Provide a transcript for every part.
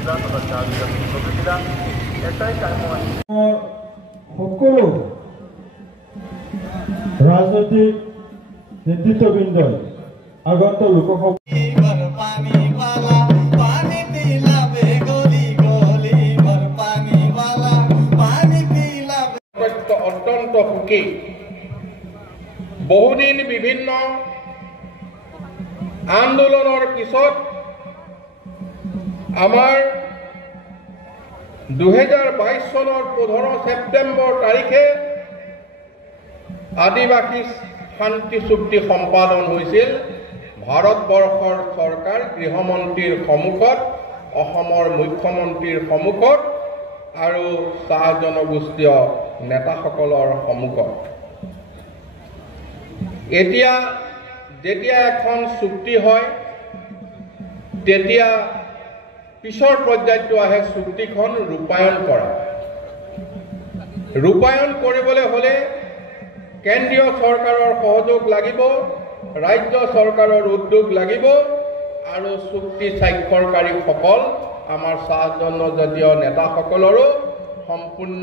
জিলা তথা চাহ জিলা এটাই কাম্য সকলো ৰাজনৈতিক নেতৃত্ববৃন্দই আগন্তুক লোকসভা অত্যন্ত সুখী। বহুদিন বিভিন্ন আন্দোলনৰ পিছত আমাৰ 2022 চনৰ 15 ছেপ্টেম্বৰ তাৰিখে আদিবাসী শান্তি চুক্তি সম্পাদন হৈছিল ভাৰতবৰ্ষৰ চৰকাৰ গৃহমন্ত্ৰীৰ সন্মুখত, অসমৰ মুখ্যমন্ত্ৰীৰ সন্মুখত আৰু চাহ জনগোষ্ঠীয় নেতাসকলৰ সন্মুখত। এতিয়া যেতিয়া এখন চুক্তি হয় তেতিয়া পিছৰ পৰ্যায়টো আহে চুক্তিখন ৰূপায়ণ কৰা। ৰূপায়ণ কৰিবলৈ হ'লে কেন্দ্ৰীয় চৰকাৰৰ সহযোগ লাগিব, ৰাজ্য চৰকাৰৰ উদ্যোগ লাগিব আৰু চুক্তি স্বাক্ষৰকাৰীসকল আমাৰ চাহ জনজাতীয় নেতাসকলৰো সম্পূৰ্ণ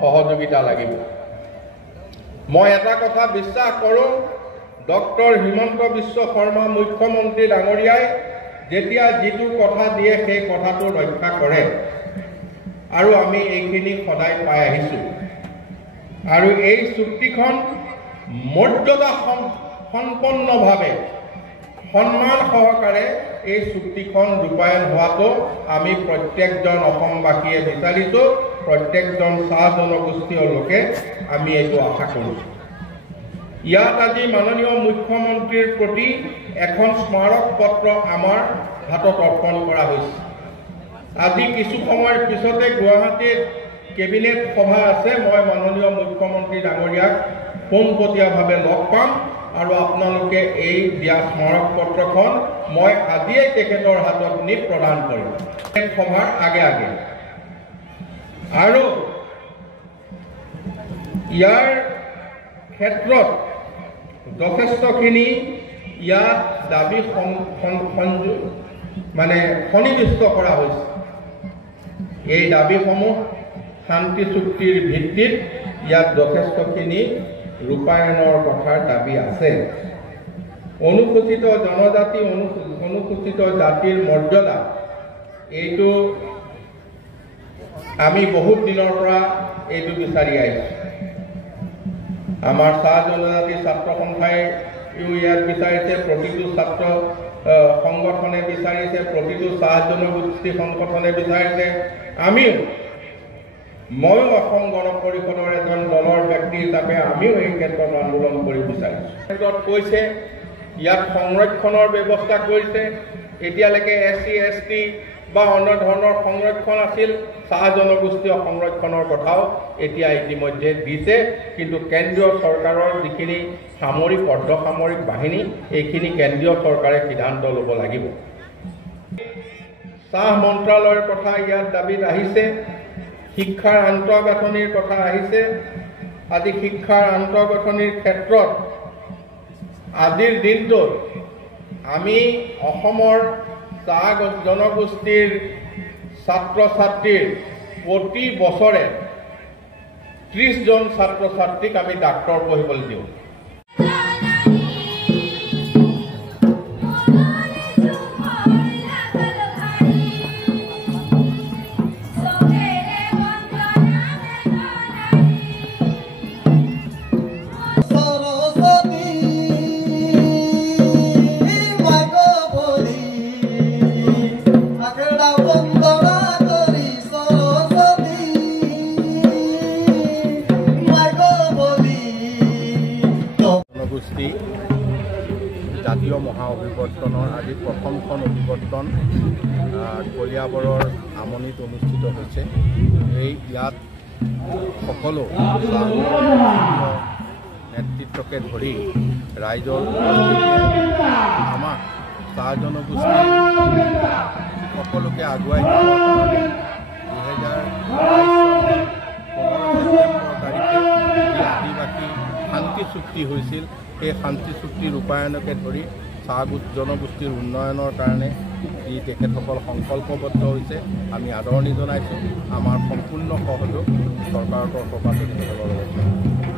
সহযোগিতা লাগিব। মই এটা কথা বিশ্বাস কৰোঁ, ডক্টৰ হিমন্ত বিশ্ব শৰ্মা মুখ্যমন্ত্ৰী ডাঙৰীয়াই যেতিয়া যিটো কথা দিয়ে সেই কথাটো ৰক্ষা কৰে আৰু আমি এইখিনি সদায় পাই আহিছোঁ। আৰু এই চুক্তিখন মৰ্যাদা সম্পন্নভাৱে সন্মান সহকাৰে এই চুক্তিখন ৰূপায়ণ হোৱাটো আমি প্ৰত্যেকজন অসমবাসীয়ে বিচাৰিছোঁ, প্ৰত্যেকজন চাহ জনগোষ্ঠীয় লোকে আমি এইটো আশা কৰিছোঁ। ইয়াত আজি মাননীয় মুখ্যমন্ত্ৰীৰ প্ৰতি এখন স্মাৰক পত্ৰ আমাৰ হাতত অৰ্পণ কৰা হৈছে। আজি কিছু সময়ৰ পিছতে গুৱাহাটীত কেবিনেট সভা আছে। মই মাননীয় মুখ্যমন্ত্ৰী ডাঙৰীয়াক পোনপটীয়াভাৱে লগ পাম আৰু আপোনালোকে এই দিয়া স্মাৰক পত্ৰখন মই আজিয়ে তেখেতৰ হাতত নি প্ৰদান কৰিম সভাৰ আগে আগে। আৰু ইয়াৰ ক্ষেত্ৰত যথেষ্টখিনি ইয়াত দাবী সন্নিৱিষ্ট কৰা হৈছে। এই দাবীসমূহ শান্তি চুক্তিৰ ভিত্তিত ইয়াত যথেষ্টখিনি ৰূপায়ণৰ কথাৰ দাবী আছে। অনুসূচিত জনজাতি, অনুসূচিত জাতিৰ মৰ্যাদা, এইটো আমি বহুত দিনৰ পৰা এইটো বিচাৰি আহিছোঁ। আমাৰ চাহ জনজাতি ছাত্ৰ সন্থাই ইয়াত বিচাৰিছে, প্ৰতিটো ছাত্ৰ সংগঠনে বিচাৰিছে, প্ৰতিটো চাহ জনগোষ্ঠী সংগঠনে বিচাৰিছে। ময়ো অসম গণ পৰিষদৰ এজন দলৰ ব্যক্তি হিচাপে আমিও এই ক্ষেত্ৰত আন্দোলন কৰি বিচাৰিছোঁ। ক্ষেত্ৰত কৈছে ইয়াত সংৰক্ষণৰ ব্যৱস্থা কৰিছে। এতিয়ালৈকে SC ST বা অন্য ধৰণৰ সংৰক্ষণ আছিল, চাহ জনগোষ্ঠীয় সংৰক্ষণৰ কথাও এতিয়া ইতিমধ্যে দিছে। কিন্তু কেন্দ্ৰীয় চৰকাৰৰ যিখিনি সামৰিক অৰ্ধসামৰিক বাহিনী, এইখিনি কেন্দ্ৰীয় চৰকাৰে সিদ্ধান্ত ল'ব লাগিব। চাহ মন্ত্ৰালয়ৰ কথা ইয়াত দাবীত আহিছে, শিক্ষাৰ আন্তঃগাঁথনিৰ কথা আহিছে। আজি শিক্ষাৰ আন্তঃগাঁথনিৰ ক্ষেত্ৰত আজিৰ দিনটোত আমি অসমৰ চাহ জনগোষ্ঠীৰ ছাত্ৰ ছাত্ৰীৰ প্ৰতি বছৰে 30 জন ছাত্ৰ ছাত্ৰীক আমি ডাক্তৰ পঢ়িবলৈ দিওঁ। জাতীয় মহা অভিৱৰ্তনৰ আজি প্ৰথমখন অভিৱৰ্তন কলিয়াবৰৰ আমনিত অনুষ্ঠিত হৈছে। ইয়াত সকলো নেতৃত্বকে ধৰি ৰাইজৰ আমাক চাহ জনগোষ্ঠী সকলোকে আগুৱাই নিবৰ কাৰণে 2022 তাৰিখে যি আদিবাসী শান্তি চুক্তি হৈছিল, সেই শান্তি চুক্তি ৰূপায়ণকে ধৰি চাহ জনগোষ্ঠীৰ উন্নয়নৰ কাৰণে যি তেখেতসকল সংকল্পবদ্ধ হৈছে আমি আদৰণি জনাইছোঁ আমাৰ সম্পূৰ্ণ সহযোগ চৰকাৰৰ তৰফৰ পৰা তেখেতসকলৰ লগত